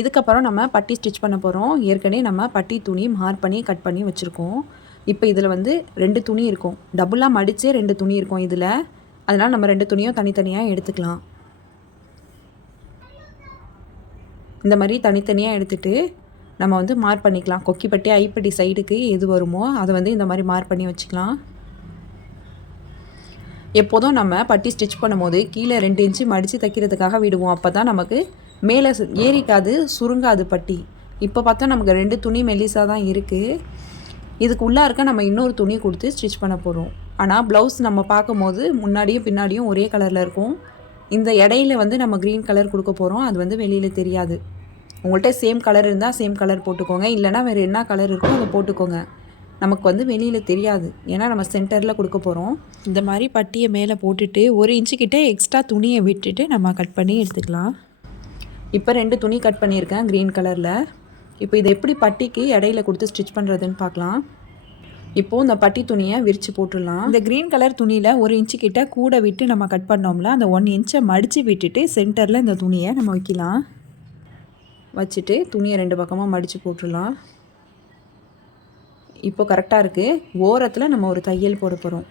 இதுக்கப்புறம் நம்ம பட்டி ஸ்டிச் பண்ண போகிறோம். ஏற்கனவே நம்ம பட்டி துணி மார்க் பண்ணி கட் பண்ணி வச்சுருக்கோம். இப்போ இதில் வந்து 2 துணி இருக்கும். டபுளாக மடித்தே 2 துணி இருக்கும் இதில். அதனால் நம்ம 2 துணியும் தனித்தனியாக எடுத்துக்கலாம். இந்த மாதிரி தனித்தனியாக எடுத்துகிட்டு நம்ம வந்து மார்க் பண்ணிக்கலாம். கொக்கிப்பட்டி ஐப்பட்டி சைடுக்கு எது வருமோ அதை வந்து இந்த மாதிரி மார்க் பண்ணி வச்சுக்கலாம். எப்போதும் நம்ம பட்டி ஸ்டிச் பண்ணும்போது கீழே 2 இன்ச்சு மடித்து தைக்கிறதுக்காக விடுவோம். அப்போ தான் நமக்கு மேலே ஏறிக்காது, சுருங்காது பட்டி. இப்போ பார்த்தா நமக்கு 2 துணி மெல்லிசாக தான் இருக்குது. இதுக்கு உள்ளார்க்க நம்ம இன்னொரு துணி கொடுத்து ஸ்டிச் பண்ண போகிறோம். ஆனால் ப்ளவுஸ் நம்ம பார்க்கும்போது முன்னாடியும் பின்னாடியும் ஒரே கலரில் இருக்கும். இந்த இடையில வந்து நம்ம க்ரீன் கலர் கொடுக்க போகிறோம். அது வந்து வெளியில் தெரியாது. உங்கள்கிட்ட சேம் கலர் இருந்தால் சேம் கலர் போட்டுக்கோங்க. இல்லைனா வேறு என்ன கலர் இருக்கோ அதை போட்டுக்கோங்க. நமக்கு வந்து வெளியில் தெரியாது. ஏன்னா நம்ம சென்டரில் கொடுக்க போகிறோம். இந்த மாதிரி பட்டியை மேலே போட்டுட்டு 1 இன்ச்சுக்கிட்ட எக்ஸ்ட்ரா துணியை விட்டுட்டு நம்ம கட் பண்ணி எடுத்துக்கலாம். இப்போ 2 துணி கட் பண்ணியிருக்கேன் க்ரீன் கலரில். இப்போ இதை எப்படி பட்டிக்கு இடையில கொடுத்து ஸ்டிச் பண்ணுறதுன்னு பார்க்கலாம். இப்போது இந்த பட்டி துணியை விரித்து போட்டுடலாம். இந்த க்ரீன் கலர் துணியில் 1 இன்ச்சுக்கிட்ட கூட விட்டு நம்ம கட் பண்ணோம்ல, அந்த 1 இன்ச்சை மடித்து விட்டுட்டு சென்டரில் இந்த துணியை நம்ம வைக்கலாம். வச்சுட்டு துணியை 2 பக்கமாக மடித்து போட்டுடலாம். இப்போ கரெக்டாக இருக்குது. ஓரத்தில் நம்ம ஒரு தையல் போட போகிறோம்.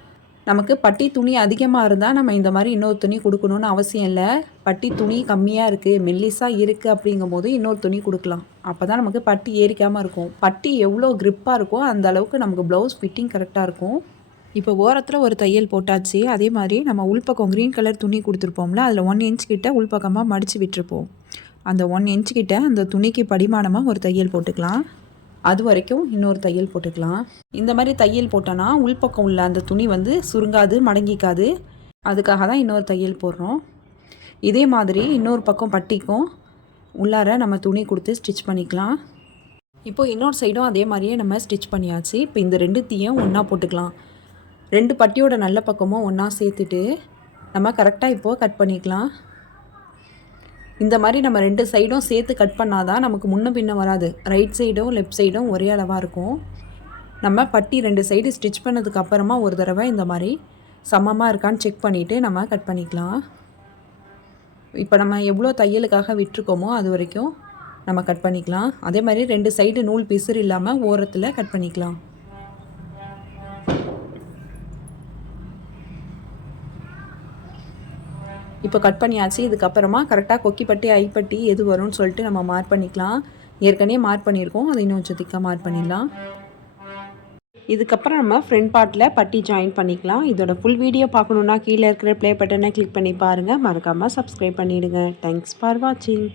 நமக்கு பட்டி துணி அதிகமாக இருந்தால் நம்ம இந்த மாதிரி இன்னொரு துணி கொடுக்கணுன்னு அவசியம் இல்லை. பட்டி துணி கம்மியாக இருக்குது, மெல்லிஸாக இருக்குது அப்படிங்கும்போது இன்னொரு துணி கொடுக்கலாம். அப்போ தான் நமக்கு பட்டி ஏறிக்காமல் இருக்கும். பட்டி எவ்வளோ க்ரிப்பாக இருக்கோ அந்த அளவுக்கு நமக்கு ப்ளவுஸ் ஃபிட்டிங் கரெக்டாக இருக்கும். இப்போ ஓரத்தில் ஒரு தையல் போட்டாச்சு. அதே மாதிரி நம்ம உள்பக்கம் க்ரீன் கலர் துணி கொடுத்துருப்போம்ல, அதில் 1 இன்ச் கிட்ட உள்பக்கமாக மடித்து விட்டுருப்போம். அந்த 1 இன்ச் கிட்ட அந்த துணிக்கு படிமானமாக ஒரு தையல் போட்டுக்கலாம். அது வரைக்கும் இன்னொரு தையல் போட்டுக்கலாம். இந்த மாதிரி தையல் போட்டோன்னா உள்பக்கம் உள்ள அந்த துணி வந்து சுருங்காது, மடங்கிக்காது. அதுக்காக தான் இன்னொரு தையல் போடுறோம். இதே மாதிரி இன்னொரு பக்கம் பட்டிக்கும் உள்ளார நம்ம துணி கொடுத்து ஸ்டிச் பண்ணிக்கலாம். இப்போது இன்னொரு சைடும் அதே மாதிரியே நம்ம ஸ்டிச் பண்ணியாச்சு. இப்போ இந்த 2த்தையும் ஒன்றா போட்டுக்கலாம். 2 பட்டியோட நல்ல பக்கமும் ஒன்றா சேர்த்துட்டு நம்ம கரெக்டாக இப்போது கட் பண்ணிக்கலாம். இந்த மாதிரி நம்ம 2 சைடும் சேர்த்து கட் பண்ணால் தான் நமக்கு முன்ன பின்ன வராது. ரைட் சைடும் லெஃப்ட் சைடும் ஒரே அளவாக இருக்கும். நம்ம பட்டி 2 சைடு ஸ்டிச் பண்ணதுக்கு அப்புறமா ஒரு தடவை இந்த மாதிரி சமமாக இருக்கான்னு செக் பண்ணிவிட்டு நம்ம கட் பண்ணிக்கலாம். இப்போ நம்ம எவ்வளோ தையலுக்காக விட்டுருக்கோமோ அது வரைக்கும் நம்ம கட் பண்ணிக்கலாம். அதே மாதிரி 2 சைடு நூல் பிசுறு இல்லாமல் ஓரத்தில் கட் பண்ணிக்கலாம். இப்போ கட் பண்ணியாச்சு. இதுக்கப்புறமா கரெக்டாக கொக்கிப்பட்டி ஐப்பட்டி எது வரும்னு சொல்லிட்டு நம்ம மார்க் பண்ணிக்கலாம். ஏற்கனவே மார்க் பண்ணியிருக்கோம். அதை இன்னும் கொஞ்சம் திக்காக மார்க் பண்ணிடலாம். இதுக்கப்புறம் நம்ம ஃப்ரண்ட் பார்ட்டில் பட்டி ஜாயின் பண்ணிக்கலாம். இதோட ஃபுல் வீடியோ பார்க்கணுன்னா கீழே இருக்கிற ப்ளே பட்டனை கிளிக் பண்ணி பாருங்கள். மறக்காமல் சப்ஸ்கிரைப் பண்ணிவிடுங்க. தேங்க்ஸ் ஃபார் வாட்சிங்.